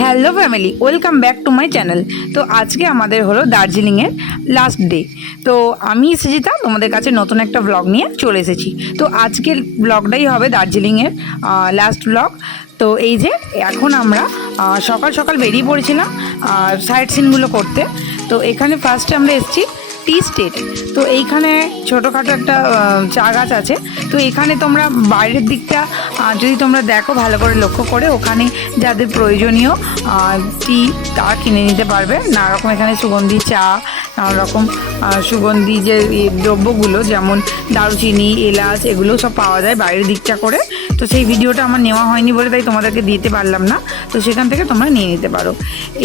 Hello family, welcome back to my channel. তো আজকে আমাদের হলো দার্জিলিংয়ের লাস্ট ডে। তো আমি সুজিতা তোমাদের কাছে নতুন একটা ব্লগ নিয়ে চলে এসেছি। তো আজকের ব্লগটাই হবে দার্জিলিংয়ের লাস্ট ব্লগ। তো এই যে এখন আমরা সকাল সকাল বেরিয়ে পড়েছিলাম সাইট সিনগুলো করতে। তো এখানে ফার্স্টে আমরা এসেছি টি স্টেট। তো এইখানে ছোটোখাটো একটা চা গাছ আছে। তো এখানে তোমরা বাইরের দিকটা যদি তোমরা দেখো ভালো করে লক্ষ্য করে, ওখানে যাদের প্রয়োজনীয় টি তা কিনে নিতে পারবে। নানা রকম এখানে সুগন্ধি চা, নানা রকম সুগন্ধি যে দ্রব্যগুলো যেমন দারুচিনি, এলাচ, এগুলো সব পাওয়া যায় বাইরের দিকটা করে। তো সেই ভিডিওটা আমার নেওয়া হয়নি বলে তাই তোমাদেরকে দিতে পারলাম না। তো সেখান থেকে তোমরা নিয়ে নিতে পারো।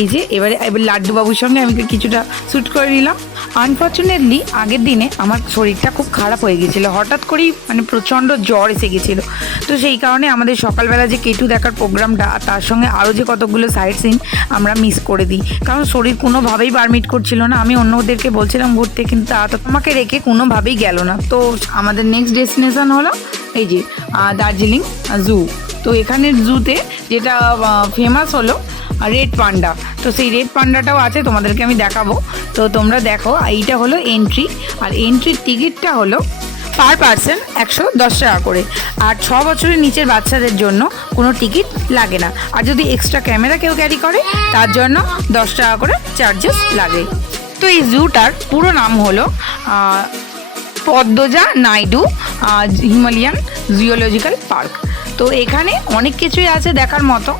এই যে এবার লাড্ডু বাবুর সঙ্গে আমি কিছুটা শ্যুট করে নিলাম। আনফর্চুনেটলি আগের দিনে আমার শরীরটা খুব খারাপ হয়ে গেছিলো, হঠাৎ করেই মানে প্রচণ্ড জ্বর এসে গেছিলো। তো সেই কারণে আমাদের সকালবেলা যে কেটু দেখার প্রোগ্রামটা আর তার সঙ্গে আরও যে কতগুলো সাইট সিন আমরা মিস করে দিই, কারণ শরীর কোনোভাবেই পারমিট করছিল না। আমি অন্যদেরকে বলছিলাম ঘুরতে, কিন্তু তা তো আমাকে রেখে কোনোভাবেই গেল না। তো আমাদের নেক্সট ডেস্টিনেশন হলো এই যে দার্জিলিং জু। তো এখানের জুতে যেটা ফেমাস হলো রেড পান্ডা। তো সেই রেড পান্ডাটাও আছে, তোমাদেরকে আমি দেখাবো। তো তোমরা দেখো, এইটা হলো এন্ট্রি, আর এন্ট্রির টিকিটটা হলো পার পার্সন 110 টাকা করে। আর 6 বছরের নিচের বাচ্চাদের জন্য কোনো টিকিট লাগে না। আর যদি এক্সট্রা ক্যামেরা কেউ ক্যারি করে তার জন্য 10 টাকা করে চার্জেস লাগে। তো এই জুটার পুরো নাম হলো Padmaja Naidu Himalayan geological park. তো এখানে অনেক কিছুই আছে দেখার মতো।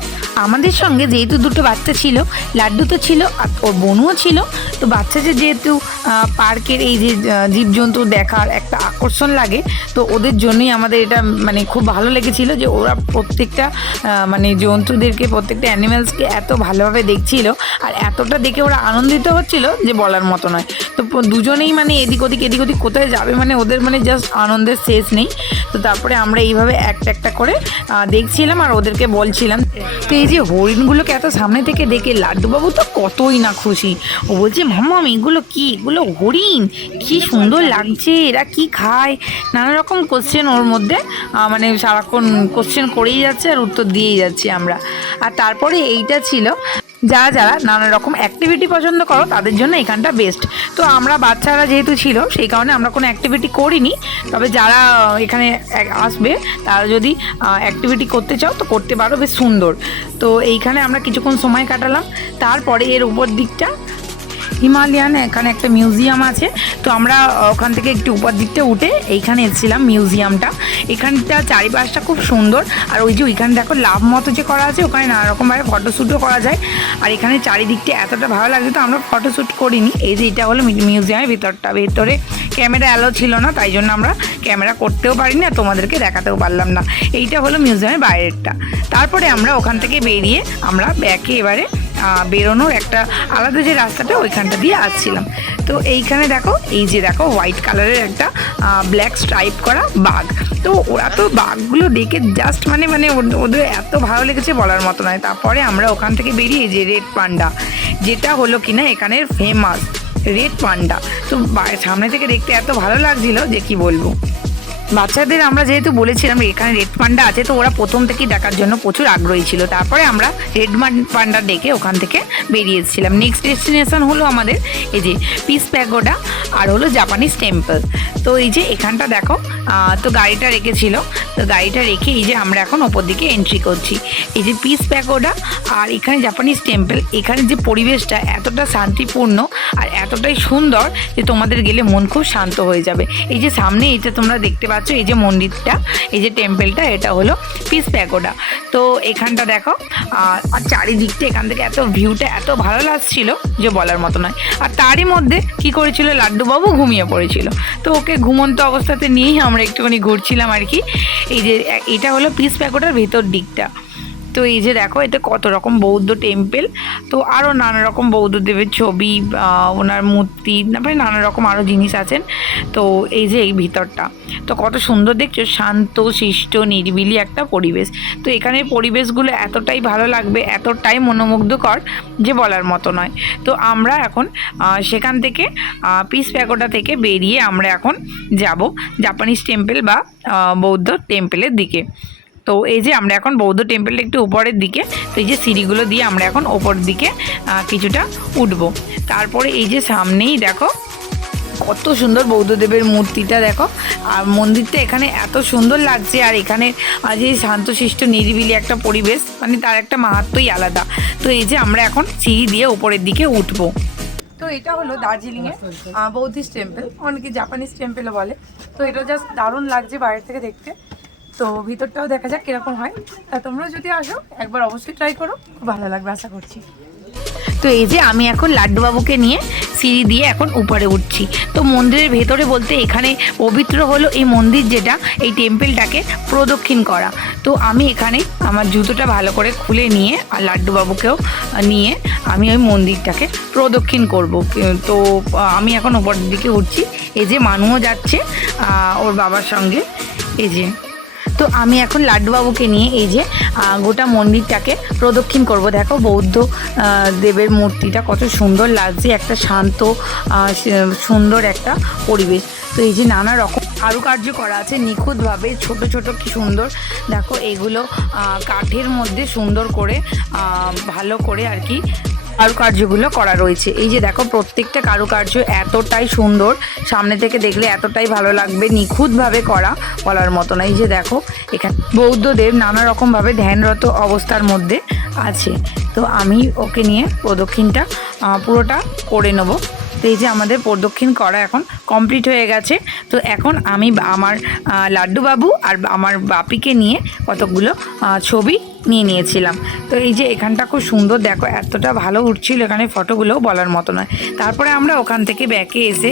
আমাদের সঙ্গে যেহেতু দুটো বাচ্চা ছিল, লাড্ডু তো ছিল আর ওর বোনও ছিল। তো বাচ্চাদের যেহেতু পার্কের এই যে জীবজন্তু দেখার একটা আকর্ষণ লাগে, তো ওদের জন্যই আমাদের এটা মানে খুব ভালো লেগেছিল যে ওরা প্রত্যেকটা মানে জন্তুদেরকে, প্রত্যেকটা অ্যানিম্যালসকে এত ভালোভাবে দেখছিল আর এতটা দেখে ওরা আনন্দিত হচ্ছিল যে বলার মতো নয়। তো দুজনেই মানে এদিক ওদিক কোথায় যাবে, মানে ওদের মানে জাস্ট আনন্দের শেষ নেই। তো তারপরে আমরা এইভাবে একটা একটা করে দেখছিলাম আর ওদেরকে বলছিলাম। তো এই যে হরিণগুলোকে এত সামনে থেকে দেখে লাড্ডুবাবু তো কতই না খুশি। ও বলছে, মাম্মাম এগুলো কি, এগুলো হরিণ, কি সুন্দর লাগছে, এরা কি খায়, নানা রকম কোশ্চেন ওর মধ্যে মানে সারাক্ষণ কোশ্চেন করেই যাচ্ছে আর উত্তর দিয়েই যাচ্ছি আমরা। আর তারপরে এইটা ছিল যারা যারা নানা রকম অ্যাক্টিভিটি পছন্দ করো তাদের জন্য এখানটা বেস্ট। তো আমরা বাচ্চারা যেহেতু ছিল সেই কারণে আমরা কোনো অ্যাক্টিভিটি করিনি। তবে যারা এখানে আসবে তারা যদি অ্যাক্টিভিটি করতে চাও তো করতে পারো, বেশ সুন্দর। তো এইখানে আমরা কিছুক্ষণ সময় কাটালাম। তারপরে এর উপর দিকটা হিমালয়ান এখানে একটা মিউজিয়াম আছে। তো আমরা ওখান থেকে একটু উপর দিকটা উঠে এইখানে এসেছিলাম মিউজিয়ামটা। এখানটা চারিপাশটা খুব সুন্দর। আর ওই যে ওইখানে দেখো লাভ মতো যে করা আছে, ওখানে নানা রকমভাবে ফটোশ্যুটও করা যায়। আর এখানে চারিদিকটা এতটা ভালো লাগছে, তো আমরা ফটোশ্যুট করিনি। এই যে এটা হলো মিউজিয়ামের ভিতরটা, ভেতরে ক্যামেরা অ্যালো ছিল না, তাই জন্য আমরা ক্যামেরা করতেও পারিনি আর তোমাদেরকে দেখাতেও পারলাম না। এইটা হলো মিউজিয়ামের বাইরেরটা। তারপরে আমরা ওখান থেকে বেরিয়ে আমরা ব্যাকে এবারে বেরোনোর একটা আলাদা যে রাস্তাটা ওইখানটা দিয়ে আসছিলাম। তো এইখানে দেখো, এই যে দেখো হোয়াইট কালারের একটা ব্ল্যাক স্ট্রাইপ করা বাঘ। তো ওরা তো বাঘগুলো দেখে জাস্ট মানে মানে ওদের এত ভালো লেগেছে বলার মতো নয়। তারপরে আমরা ওখান থেকে বেরিয়ে যে রেড পান্ডা, যেটা হলো কিনা এখানের ফেমাস রেড পান্ডা। তো সামনে থেকে দেখতে এত ভালো লাগছিল যে কি বলবো। বাচ্চাদের আমরা যেহেতু বলেছিলাম এখানে রেড পান্ডা আছে, তো ওরা প্রথম থেকেই দেখার জন্য প্রচুর আগ্রহী ছিল। তারপরে আমরা রেড পান্ডা ডেকে ওখান থেকে বেরিয়ে এসেছিলাম। নেক্সট ডেস্টিনেশন হলো আমাদের এই যে পিস প্যাগোডা আর হলো জাপানিজ টেম্পল। তো এই যে এখানটা দেখো, তো গাড়িটা রেখেছিল, তো গাড়িটা রেখে এই যে আমরা এখন ওপর দিকে এন্ট্রি করছি। এই যে পিস প্যাগোডা আর এখানে জাপানিজ টেম্পল, এখানে যে পরিবেশটা এতটা শান্তিপূর্ণ আর এতটাই সুন্দর যে তোমাদের গেলে মন খুব শান্ত হয়ে যাবে। এই যে সামনে এটা তোমরা দেখতে পাচ্ছ, এই যে মন্দিরটা, এই যে টেম্পলটা, এটা হলো পিস প্যাগোডা। তো এখানটা দেখো আর চারিদিকটা এখান থেকে এত ভিউটা এত ভালো লাগছিল যে বলার মতো নয়। আর তারই মধ্যে কি করেছিল, লাড্ডুবাবু ঘুমিয়ে পড়েছিল। তো ওকে ঘুমন্ত অবস্থাতে নিয়েই আমরা একটুখানি ঘুরছিলাম আর কি। এই যে এটা হলো পিস প্যাগোডার ভেতর দিকটা। তো এই যে দেখো, এতে কত রকম বৌদ্ধ টেম্পেল, তো আরও নানা রকম বৌদ্ধদেবের ছবি, ওনার মূর্তি, তারপরে নানা রকম আরও জিনিস আছেন। তো এই যে এই ভিতরটা তো কত সুন্দর দেখছো, শান্ত শিষ্ট নিরিবিলি একটা পরিবেশ। তো এখানের পরিবেশগুলো এতটাই ভালো লাগবে, এতটাই মনোমুগ্ধকর যে বলার মতো নয়। তো আমরা এখন সেখান থেকে পিস প্যাগোডা থেকে বেরিয়ে আমরা এখন যাব জাপানিজ টেম্পল বা বৌদ্ধ টেম্পলের দিকে। তো এই যে আমরা এখন বৌদ্ধ টেম্পলটা একটু উপরের দিকে, তো এই যে সিঁড়িগুলো দিয়ে আমরা এখন ওপরের দিকে কিছুটা উঠবো। তারপরে এই যে সামনেই দেখো কত সুন্দর বৌদ্ধদেবের মূর্তিটা দেখো, আর মন্দিরটা এখানে এত সুন্দর লাগছে। আর এখানে যে শান্তশিষ্ট নিরিবিলি একটা পরিবেশ, মানে তার একটা মাহাত্ম্যই আলাদা। তো এই যে আমরা এখন সিঁড়ি দিয়ে উপরের দিকে উঠবো। তো এটা হলো দার্জিলিংয়ের বৌদ্ধিস্ট টেম্পল, অনেকে জাপানিজ টেম্পলও বলে। তো এটা জাস্ট দারুণ লাগছে বাইরে থেকে দেখতে। তো ভিতরটাও দেখা যাক কীরকম হয়। তা তোমরা যদি আসো একবার অবশ্যই ট্রাই করো, খুব ভালো লাগবে আশা করছি। তো এই যে আমি এখন লাড্ডুবাবুকে নিয়ে সিঁড়ি দিয়ে এখন উপরে উঠছি। তো মন্দিরের ভেতরে বলতে এখানে পবিত্র হলো এই মন্দির, যেটা এই টেম্পলটাকে প্রদক্ষিণ করা। তো আমি এখানে আমার জুতোটা ভালো করে খুলে নিয়ে আর লাড্ডুবাবুকেও নিয়ে আমি ওই মন্দিরটাকে প্রদক্ষিণ করব। তো আমি এখন উপরের দিকে উঠছি। এই যে মানুও যাচ্ছে ওর বাবার সঙ্গে, এই যে। তো আমি এখন লাড্ডুবাবুকে নিয়ে এই যে গোটা মন্দিরটাকে প্রদক্ষিণ করব। দেখো বৌদ্ধ দেবের মূর্তিটা কত সুন্দর লাগছে, একটা শান্ত সুন্দর একটা পরিবেশ। তো এই যে নানা রকম কারুকার্য করা আছে নিখুঁতভাবে, ছোট ছোট কি সুন্দর দেখো, এগুলো কাঠের মধ্যে সুন্দর করে ভালো করে আর কি কারুকার্যগুলো করা রয়েছে। এই যে দেখো প্রত্যেকটা কারুকার্য এতটাই সুন্দর, সামনে থেকে দেখলে এতটাই ভালো লাগবে, নিখুঁতভাবে করা, বলার মতো না। এই যে দেখো এখানে বৌদ্ধদেব নানা রকমভাবে ধ্যানরত অবস্থার মধ্যে আছে। তো আমি ওকে নিয়ে প্রদক্ষিণটা পুরোটা করে নেবো। তো এই যে আমাদের প্রদক্ষিণ করা এখন কমপ্লিট হয়ে গেছে। তো এখন আমি আমার লাড্ডুবাবু আর আমার বাপিকে নিয়ে কতগুলো ছবি নিয়ে নিয়েছিলাম। তো এই যে এখানটা খুব সুন্দর দেখো, এতটা ভালো উঠছিল এখানে, ফটোগুলোও বলার মতো নয়। তারপরে আমরা ওখান থেকে ব্যাকে এসে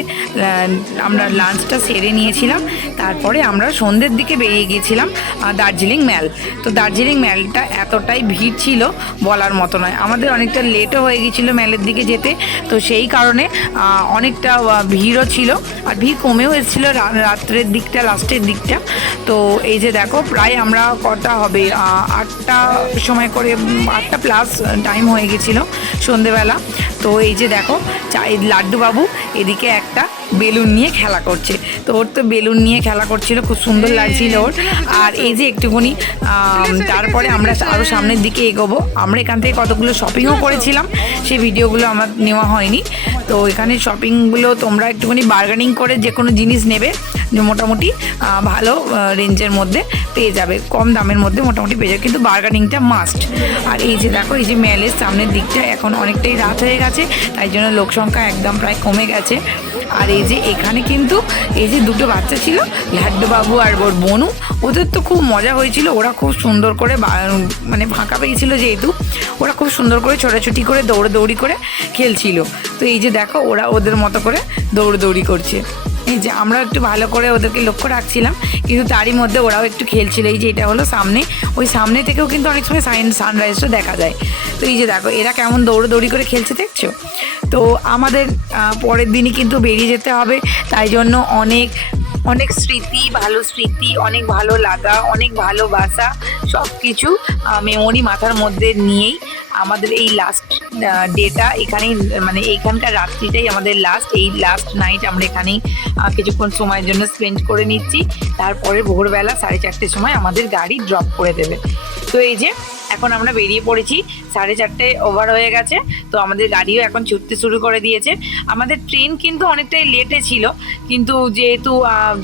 আমরা লাঞ্চটা সেরে নিয়েছিলাম। তারপরে আমরা সন্ধ্যের দিকে বেরিয়ে গিয়েছিলাম দার্জিলিং ম্যাল। তো দার্জিলিং ম্যালটা এতটাই ভিড় ছিল বলার মতো নয়, আমাদের অনেকটা লেটও হয়ে গিয়েছিলো ম্যালের দিকে যেতে। তো সেই কারণে অনেকটা ভিড়ও ছিল, আর ভিড় কমেও এসেছিলো রাত্রের দিকটা, লাস্টের দিকটা। তো এই যে দেখো প্রায় আমরা কটা হবে 8টা সময় করে, 8টা প্লাস টাইম হয়ে গেছিলো সন্ধেবেলা। তো এই যে দেখো লাড্ডুবাবু এদিকে একটা বেলুন নিয়ে খেলা করছে। তো ওর তো বেলুন নিয়ে খেলা করছিল, খুব সুন্দর লাগছিল ওর। আর এই যে একটুখানি তারপরে আমরা আরও সামনের দিকে এগোবো। আমরা এখান থেকে কতগুলো শপিংও করেছিলাম, সেই ভিডিওগুলো আমার নেওয়া হয়নি। তো এখানে শপিংগুলো তোমরা একটুখানি বার্গেনিং করে যে কোনো জিনিস নেবে, মোটামুটি ভালো রেঞ্জের মধ্যে পেয়ে যাবে, কম দামের মধ্যে মোটামুটি পেয়ে যাবে, কিন্তু বার্গেনিংটা মাস্ট। আর এই যে দেখো এই যে মেলের সামনের দিকটা এখন অনেকটাই রাত হয়ে গেছে, তাই জন্য লোক সংখ্যা একদম প্রায় কমে গেছে। আর এই যে এখানে কিন্তু এই যে দুটো বাচ্চা ছিল, লাড্ডুবাবু আর ওর বনু, ওদের তো খুব মজা হয়েছিল। ওরা খুব সুন্দর করে মানে ফাঁকা পেয়েছিল যেহেতু, ওরা খুব সুন্দর করে ছোটাছুটি করে দৌড়ি করে খেলছিল। তো এই যে দেখো ওরা ওদের মতো করে দৌড়ি করছে। এই যে আমরা একটু ভালো করে ওদেরকে লক্ষ্য রাখছিলাম, কিন্তু তারই মধ্যে ওরাও একটু খেলছিল। এই যে এটা হলো সামনে, ওই সামনে থেকেও কিন্তু অনেক সময় সানরাইজটা দেখা যায়। তো এই যে দেখো এরা কেমন দৌড়ি করে খেলছে দেখছো। তো আমাদের পরের দিনই কিন্তু বেরিয়ে যেতে হবে, তাই জন্য অনেক স্মৃতি, ভালো স্মৃতি, অনেক ভালো লাগা, অনেক ভালোবাসা, সব কিছু মেমোরি মাথার মধ্যে নিয়েই আমাদের এই লাস্ট ডেটা এখানেই, মানে এইখানকার রাত্রিটাই আমাদের এই লাস্ট নাইট আমরা এখানেই কিছুক্ষণ সময়ের জন্য স্পেন্ড করে নিচ্ছি। তারপরে ভোরবেলা 4:30টার সময় আমাদের গাড়ি ড্রপ করে দেবে। তো এই যে এখন আমরা বেরিয়ে পড়েছি, 4:30 ওভার হয়ে গেছে। তো আমাদের গাড়িও এখন ছুটতে শুরু করে দিয়েছে। আমাদের ট্রেন কিন্তু অনেকটাই লেটে ছিল, কিন্তু যেহেতু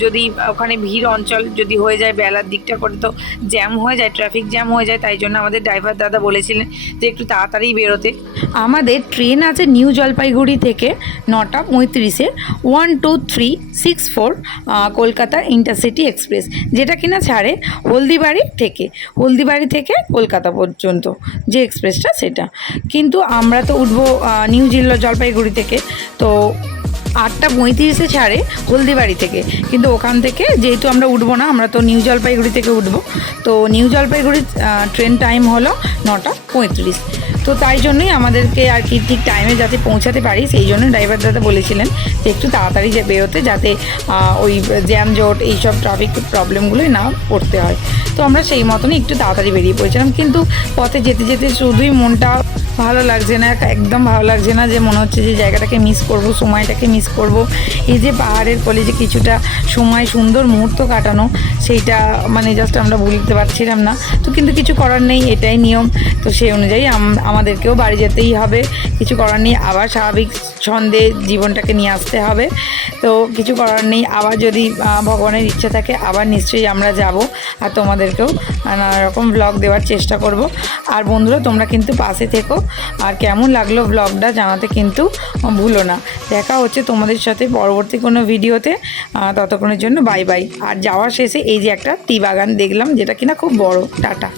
যদি ওখানে ভিড় অঞ্চল যদি হয়ে যায় বেলার দিকটা করে, তো জ্যাম হয়ে যায়, ট্রাফিক জ্যাম হয়ে যায়, তাই জন্য আমাদের ড্রাইভার দাদা বলেছিলেন যে একটু তাড়াতাড়ি বেরোতে। আমাদের ট্রেন আছে নিউ জলপাইগুড়ি থেকে 9:35-এ 12364 কলকাতা ইন্টারসিটি এক্সপ্রেস, যেটা কিনা ছাড়ে হলদিবাড়ি থেকে কলকাতা পর্যন্ত যে এক্সপ্রেসটা সেটা। কিন্তু আমরা তো উঠবো নিউ জলপাইগুড়ি থেকে, তো 8:35-এ ছাড়ে হলদিবাড়ি থেকে, কিন্তু ওখান থেকে যেহেতু আমরা উঠবো না, আমরা তো নিউ জলপাইগুড়ি থেকে উঠবো। তো নিউ জলপাইগুড়ির ট্রেন টাইম হলো 9:35। তো তাই জন্যই আমাদেরকে আর কি ঠিক টাইমে যাতে পৌঁছাতে পারি, সেই জন্য ড্রাইভার দাদা বলেছিলেন যে একটু তাড়াতাড়ি বেরোতে, যাতে ওই জ্যাম জট এইসব ট্রাফিক প্রবলেমগুলোই না পড়তে হয়। তো আমরা সেই মতনই একটু তাড়াতাড়ি বেরিয়ে পড়েছিলাম, কিন্তু পথে যেতে যেতে শুধুই মনটা ভালো লাগছে না, একদম ভালো লাগছে না, যে মনে হচ্ছে যে জায়গাটাকে মিস করব, সময়টাকে মিস করব। এই যে পাহাড়ের কোলে যে কিছুটা সময় সুন্দর মুহূর্ত কাটানো, সেইটা মানে জাস্ট আমরা ভুলতে পারছিলাম না। তো কিন্তু কিছু করার নেই, এটাই নিয়ম। তো সেই অনুযায়ী আমাদেরকেও বাড়ি যেতেই হবে, কিছু করার নেই, আবার স্বাভাবিক ছন্দে জীবনটাকে নিয়ে আসতে হবে। তো কিছু করার নেই, আবার যদি ভগবানের ইচ্ছা থাকে আবার নিশ্চয়ই আমরা যাব, আর তোমাদেরকেও নানা রকম ব্লগ দেওয়ার চেষ্টা করব। আর বন্ধুরা, তোমরা কিন্তু পাশে থেকো, আর কেমন লাগলো ব্লগটা জানাতে কিন্তু ভুলো না। দেখা হচ্ছে তোমাদের সাথে পরবর্তী কোনো ভিডিওতে। ততক্ষণের জন্য বাই বাই। আর যাওয়ার শেষে এই যে একটা টি বাগান দেখলাম, যেটা কিনা খুব বড়। টাটা।